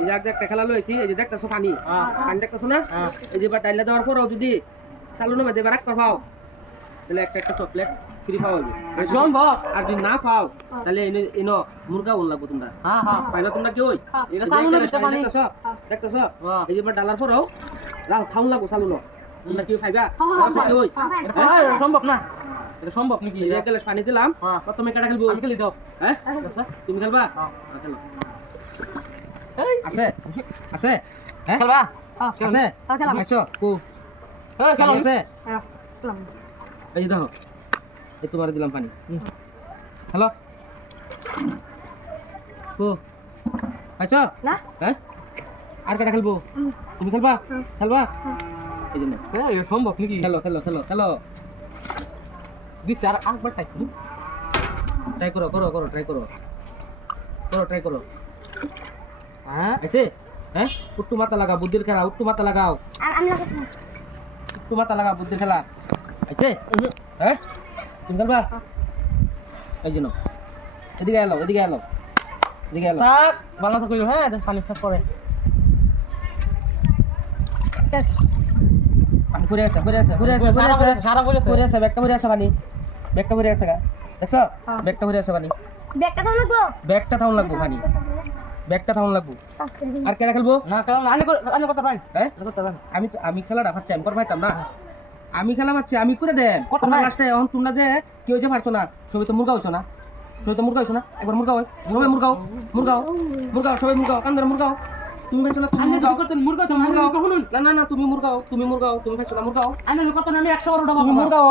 এই যে একটা খেলা লইছি, এই যে দেখতেছো পানি পানি দেখতেছো না, এই যে ডাইলা দেওয়ার পরেও যদি চালু না এবার রাখ পাও তাহলে একটা চকলেট ফ্রি পাওয়া যাবে সম্ভব। আর যদি না পাও তাহলে এনো মুরগা বল লাগবো তোমরা। পাইবা তোমরা কি ওই এটা চালু না দিতে পানি দেখতেছো এই যে ডালার পরেও রাও খাউন লাগবো চালু না তোমরা কি পাইবা ওই এটা সম্ভব না, এটা সম্ভব নাকি? এই গ্লাস পানি দিলাম, প্রথমে কাটা খেলবো আমি খেলি দাও। হ্যাঁ তুমি খেলবা? খেলো। আছে আছে হ্যাঁ খেলবা আছে আচ্ছা কো হ্যাঁ খেলো আছে খেলাম। এই যে দেখো এই তোমারে দিলাম পানি হ্যালো কো আচ্ছা না হ্যাঁ আর কাটা খেলবো তুমি খেলবা খেলবা এই জন্য হ্যাঁ এটা সম্ভব নাকি? খেলো খেলো খেলো খেলো দিছি আর একবার ট্রাই করো করো করো ট্রাই করো করো ট্রাই করো। হ্যাঁ এসে হ্যাঁ উট্টু মাথা লাগাও বুদ্ধির খেলা, উট্টু মাথা লাগাও আমি লাগাবো উট্টু মাথা লাগাও বুদ্ধির খেলা আছে হ্যাঁ তুমি খেলবা এই জন্য এদিকে এলো এদিকে এলো এদিকে এলো থাক ভালো তো কইলো হ্যাঁ পানি স্টার্ট করে পানি পড়ে আছে পড়ে আছে পড়ে আছে পড়ে আছে সারা পড়ে আছে পড়ে আছে ব্যাগটা পড়ে আছে পানি ব্যাগটা পড়ে আছে গা দেখছো ব্যাগটা পড়ে আছে পানি ব্যাগটা থাউন লাগবো পানি ব্যাগটা থাউন লাগবো আর কেডা খেলবো না কারণ আনে কথা পাই হ্যাঁ কথা পাই আমি খেলাটা পাচ্ছি আমি কর পাইতাম না আমি খেলা পাচ্ছি আমি করে দেন কত লাস্টে এখন তোমরা যে কি হইছে পারছো না সবাই তো মুরগা হইছো না সবাই তো মুরগা হইছো না একবার মুরগা হয় সবাই মুরগাও মুরগাও মুরগাও সবাই মুরগাও কান্দর মুরগাও তুমি পাইছো না তুমি মুরগাও করতেন মুরগা তো মুরগাও কখন না না না তুমি মুরগাও তুমি পাইছো না মুরগাও আনে কত না আমি 100 বার উঠাবো তুমি মুরগাও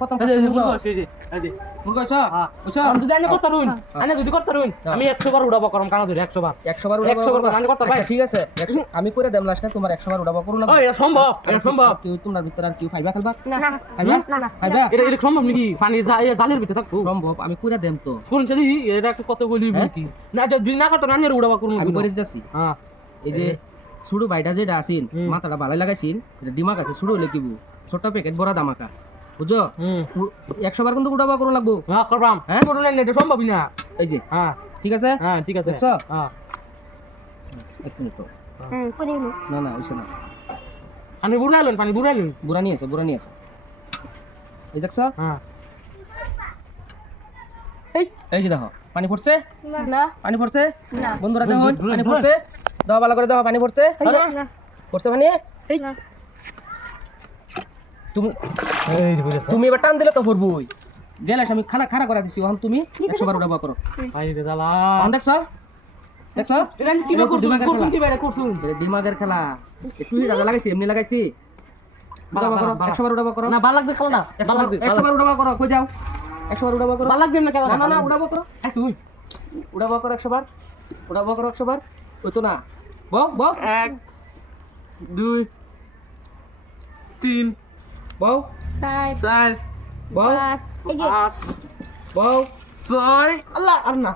কত মুরগা হইছে এই যে মুরগা হইছো হইছো আমি তো জানি কত রুন আনে যদি কত রুন আমি 100 বার উঠাবো করম কানা ধরে 100 বার উঠাবো 100 বার মানে কত ভাই ঠিক আছে আমি করে দেম লাস্টে তোমার 100 বার উঠাবো করো না ও এটা সম্ভব তুই তোমরা ভিতর আর কি ফাইবা খেলবা না না ফাইবা এটা সম্ভব নাকি পানি জালের ভিতর থাকবো সম্ভব আমি করে দেম তো কোন যদি এটা একটু কত বলি কি না যদি না কত রানের উঠাবো করব আমি করে দিতেছি হ্যাঁ এই যে সুড়ু বাইটা যেটা আছিন মাথাটা ভালো লাগাইছিন এটা দিমাগ আছে সুড়ু হলে কিবু ছোট প্যাকেট বড় দামাকা বুঝছো 100 বার কিন্তু উঠাবা করো লাগবো হ্যাঁ করবাম হ্যাঁ করো না এটা সম্ভবই না এই যে হ্যাঁ ঠিক আছে হ্যাঁ ঠিক আছে বুঝছো হ্যাঁ এক মিনিট তো না না ওইসব না পানি বুড়াইলুন বুড়া নিয়ে আছে এই দেখছো হ্যাঁ এই যে দেখো পানি পড়ছে না পানি পড়ছে না বন্ধুরা দেখো পানি পড়ছে দাও ভালো করে দাও পানি পড়ছে পড়ছে পানি এই তুমি এবার টান দিলে তো পড়বই গেলাস আমি খাড়া করে দিছি এখন তুমি 100 বার উঠাবা করো ভাই রে জ্বালা দেখছো এটা কি করছুন দিমাগের খেলা একটু দাদা লাগাইছি এমনি লাগাইছি উঠাবা করো 100 বার উঠাবা করো না ভালো লাগবে খেলা না 100 বার উঠাবা করো কই যাও 100 বার উঠাবা করো ভালো লাগবে না খেলা না না উঠাবা করো আইছ উই উঠাবা করো 100 বার উঠাবা করো 100 বার ওই তো না বউ 1 2 3 বউ 4 বউ 5 বউ 6 আল্লাহ আর না